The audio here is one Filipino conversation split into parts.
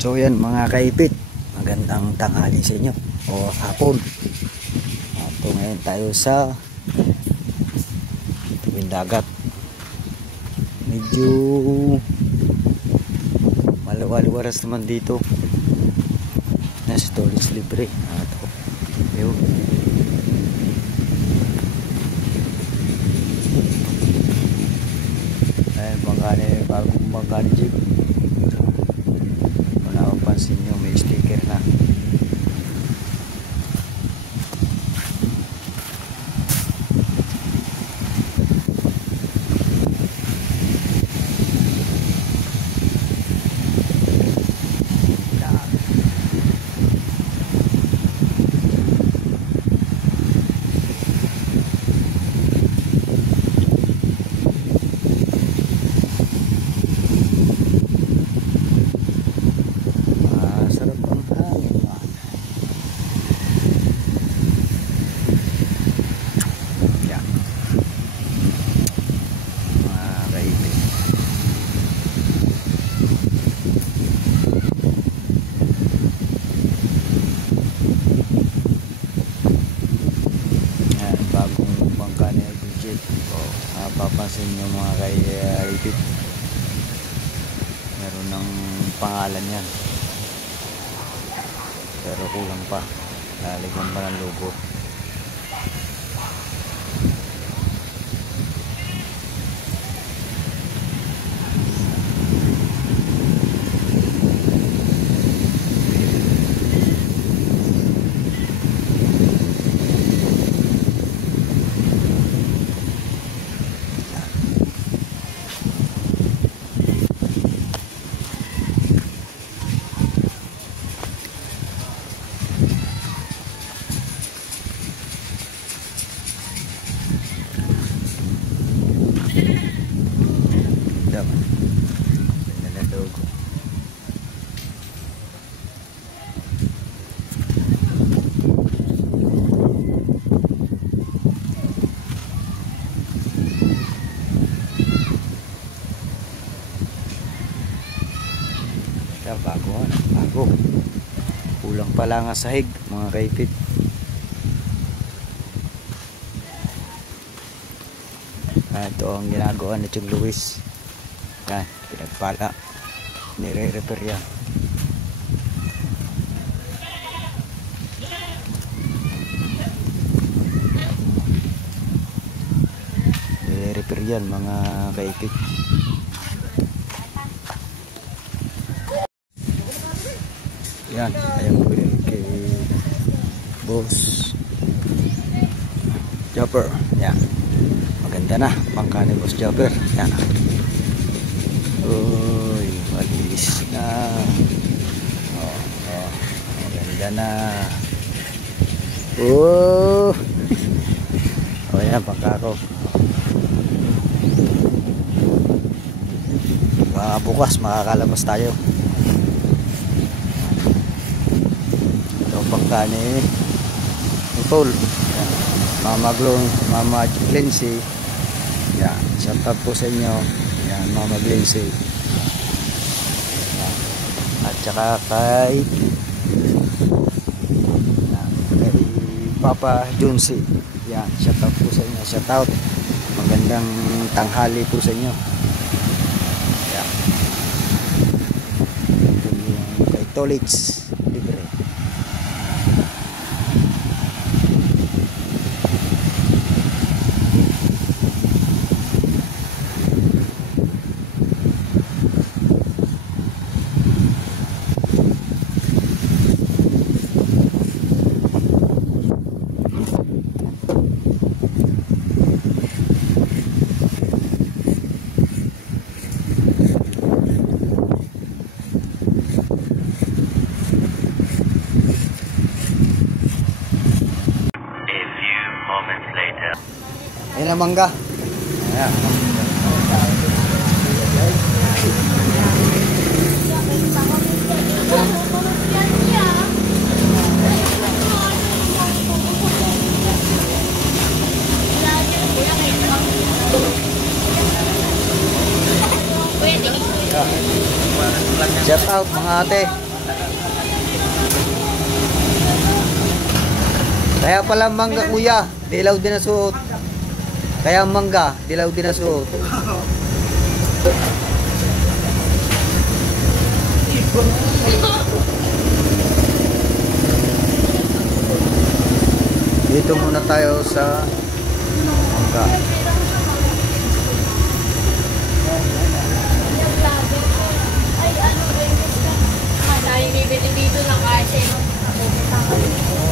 So yan mga kaipit, magandang tanghali sa inyo o hapon. Ito ngayon tayo sa tubing dagat. Medyo malawaliwaras naman dito. Nasa storage libre. Ito. Yun. Ayan, bangkani, bagong bangkani jeep. Kung napapansin nyo, may sticker na. Papansin nyo mga kaipit, meron ng pangalan yan pero kulang pa, lalagyan pa ng logo. Bago kulang pala nga sahig mga kaipit. Ito ang ginagawa ni Chong Luis. Yan, pinagpala, nire-repair yan. Nire-repair yan mga kaipit. Yan, ayaw ko kay Boss Jumper. Yan, maganda na bangka ni Boss Jumper. Yan, uy, malinis na. Maganda na. Yan, bangka ko. Bukas makakalabas tayo. Bangka ni Paul, Mama Glong, Mama Glency. Yan, shout out po sa inyo. Yan, Mama Glency. At saka kay Papa Junsi. Yan, shout out po sa inyo. Shout out. Magandang tanghali po sa inyo. Yan. Kay Tolix libre. Ayan ang mangga. Ayan. Shout out mga ate. Kaya pala mangga kuya, dilaw din na suot. Kaya mangga, dilaw din na suot. Dito muna tayo sa mangga. Ay, ano ba yung tayo bibili dito na kasi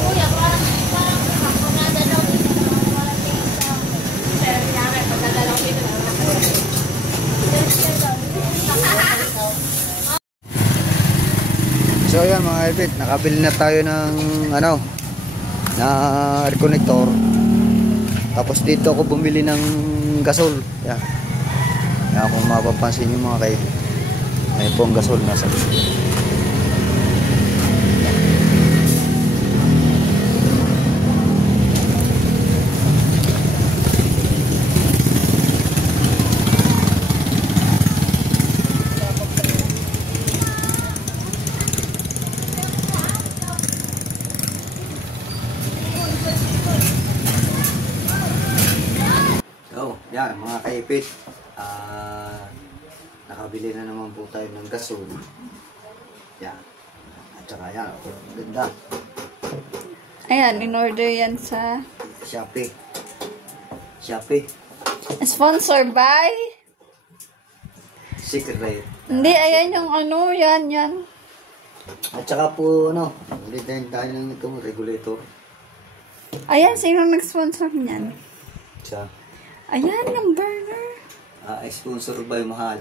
kuya, parang pagkada daw dito parang tingin pero kaya pagkada daw dito So yan mga ibit, nakabili na tayo ng ano, na air connector. Tapos dito ako bumili ng gasol. Yan. Yan kung mapapansin nyo mga kaibit. May pong gasol nasa gasol. So, yan mga kaipit, nakabili na naman po tayo ng gasol. Yan. At saka yan, ganda. ayan, in order yan sa Shopee. Shopee. sponsor by Secret. hindi, ayan yung ano, yan At saka po, ano, ulit tayo ng itong regulator. ayan, sino nag-sponsor niyan? Sa, Ayan, yung burner. sponsor by Mahal.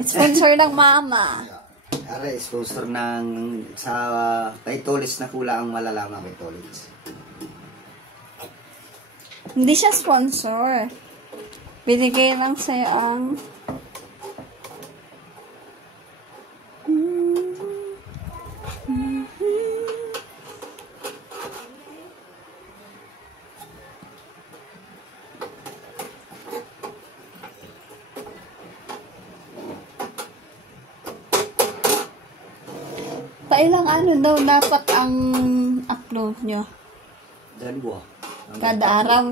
Sponsor ng mama. Ara, sponsor ng sa kay Tolis na kula ang malalaman kay Tolis. Hindi siya sponsor. Binigay lang sa'yo ang kailang ano daw dapat ang upload nyo? Dalawa. Kada araw.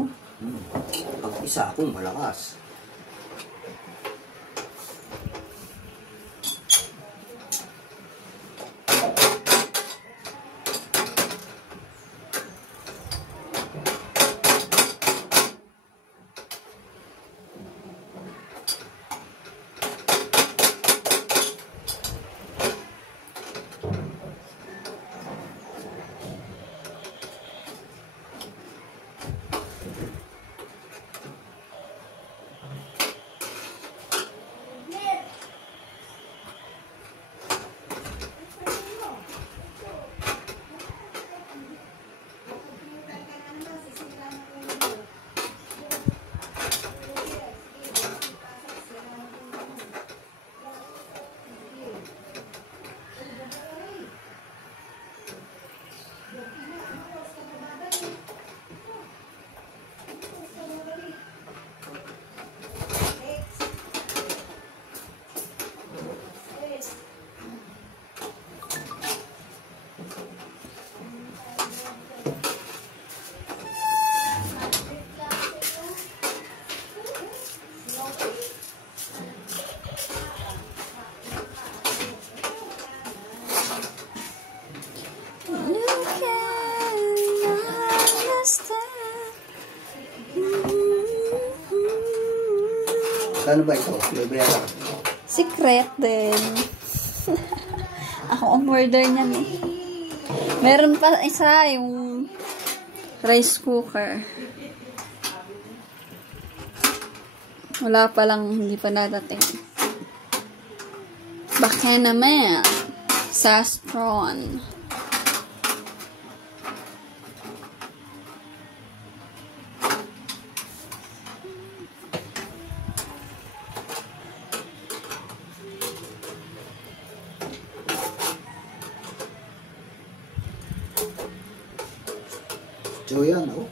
Pag isa akong malakas. Ano ba ito? Libera. Secret din. Ako ang order niyan eh. Meron pa isa yung rice cooker. Wala pa lang, hindi pa nadating. Baka naman. Sastron. So yan, oh.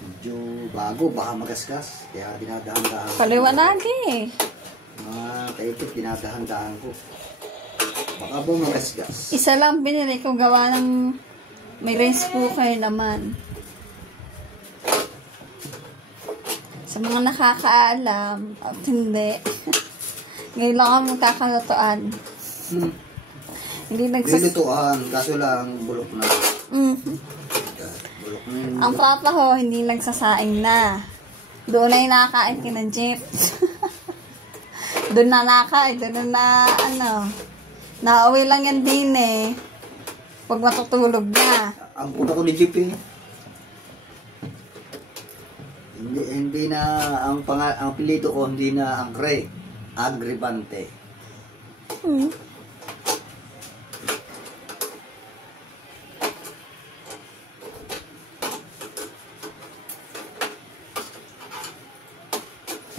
Medyo bago, baka magasgas. Kaya dinadahan-dahan ko. Paliwanag eh. Mga kaipit, dinadahan-dahan ko. Baka bumagasgas. Isa lang binili ko gawa ng may rice cooker naman. Sa mga nakakaalam at hindi. Ngayon lang ako magkakalutuan. Hindi Nilutuan, kaso lang bulok na. Bulok na yun. Ang papa ko, hindi nagsasaing na. Doon na yung nakakain kina Jeep. Doon na nakain, doon na nauwi lang yan din eh. Pag matutulog na. Ang puto ko ni Jeep eh. Hindi na, ang pilito ko, hindi na Angre. Agribante.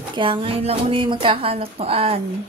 Kaya ngayon lang uli magkakalutuan.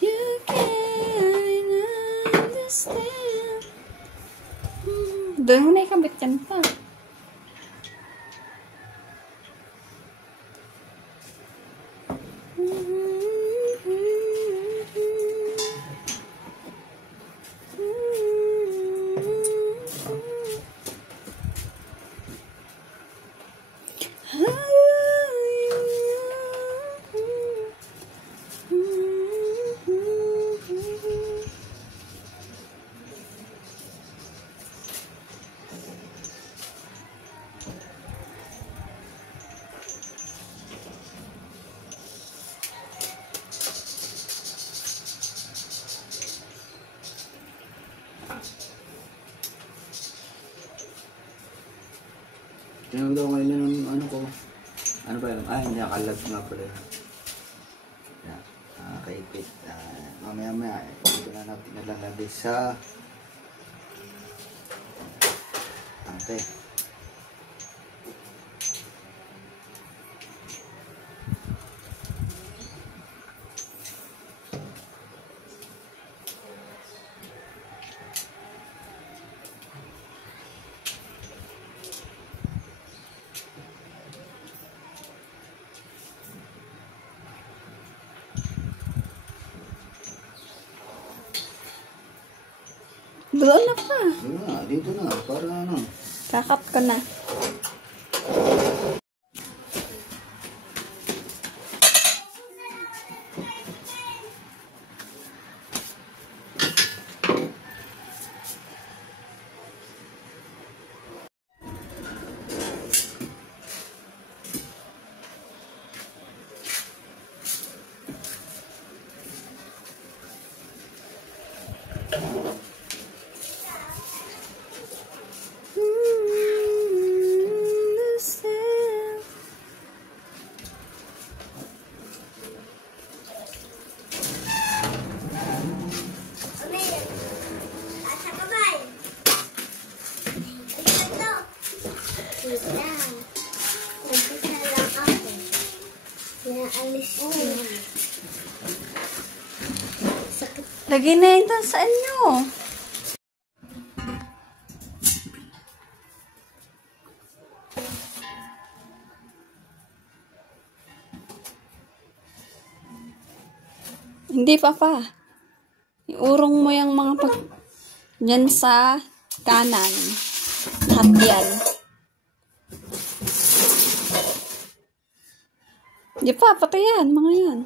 You can understand. Doon mo na ikabit yan pa. Tinawag daw ngayon ng ano ko. Ano ba yun? Hindi nakalag nga pala yun. Yan. Kaipit. Mamaya-maya. Dito na natin nalalagay sa tangke. Doon na pa. Dito na. Para ano. Kakap ka na. Lagay na ito sa inyo. Hindi pa. Iurong mo yung mga yan sa kanan. Lahat yan. Hindi pa, patay yan, mga yan.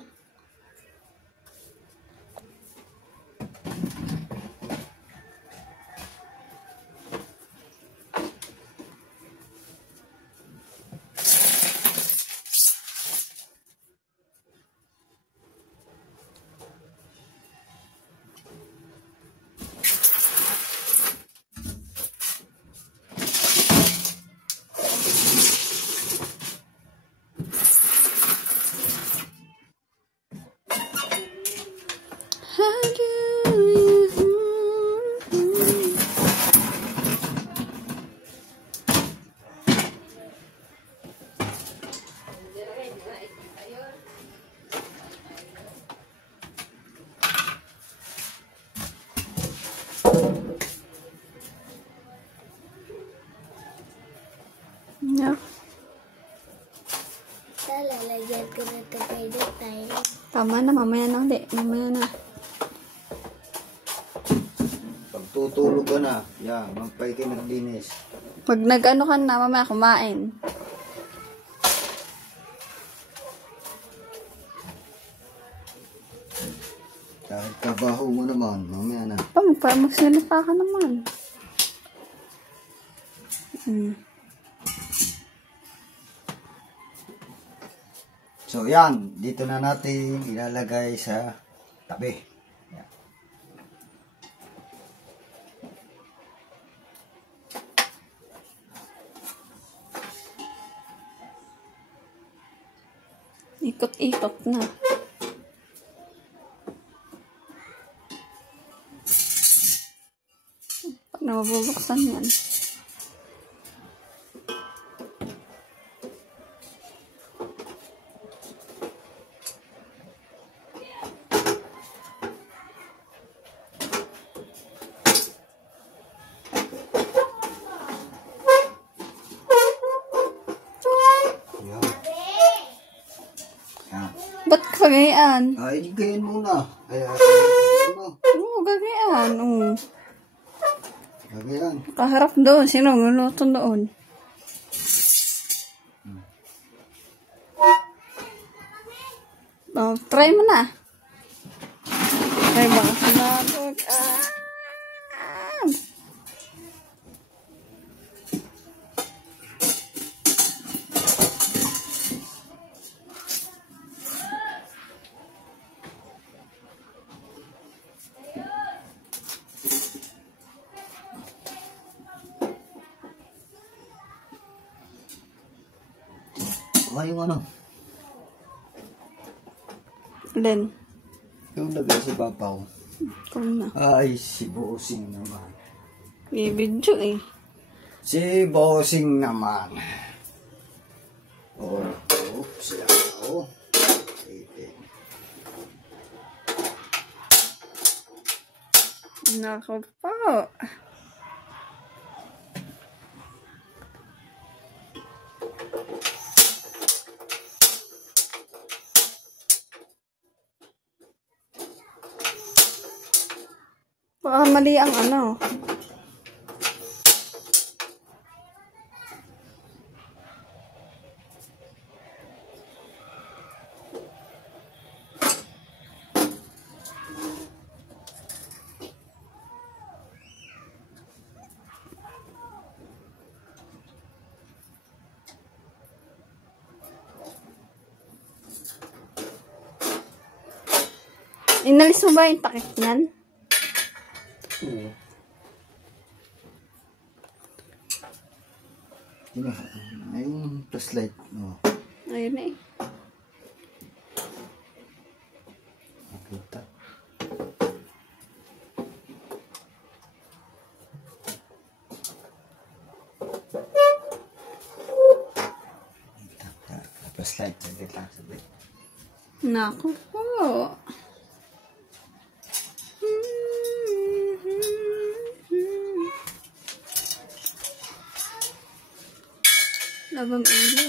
Yeah. Lalagyan ko na ito pwede tayo. Tama na, mamaya na ulit. Mamaya na. Pag tutulog ka na, yan, magpay ka naglinis. Pag nag-ano ka na, mamaya kumain. Dahil trabaho mo naman, mamaya na. Magsalita ka naman. So yan, dito na natin ilalagay sa tabi. Yan. Ikot-ikot na. Pag na mabubuksan yan. Yan. Yan. Ba't kagayaan? Ay, gayan muna. Ay, ano? Oo, gagayaan. Oo. Gayan. Kaharap doon. Sino luluto doon? Oh, try mo na. Ay, baka sinabog. Baka yung ano? Len, Yung lagay sa babaw. kung na. Ay, si Bossing naman. May video eh. Si Bossing naman. Oh, siya. Oh. Nako po. Baka mali ang ano. Inalis mo ba yung takip niyan? Oo. Yun na. Ayun, flashlight. Oh. Ayun eh. Nakita. Flashlight. Saglit lang. Saglit. Nako po. Labang ulo.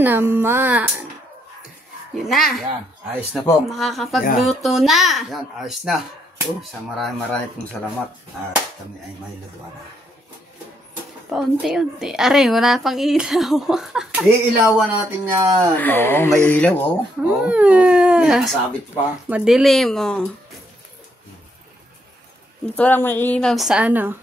naman. Yun na. Yan, ayos na po. Makakapagluto na. Yan, ayos na. Sa marami pong salamat. At kami ay may lutuan na. Paunti-unti. Aray, wala pang ilaw. Iilawan natin yan. Oo, may ilaw, oh. May nakasabit pa. Madilim, oh. Ito lang may ilaw sa ano.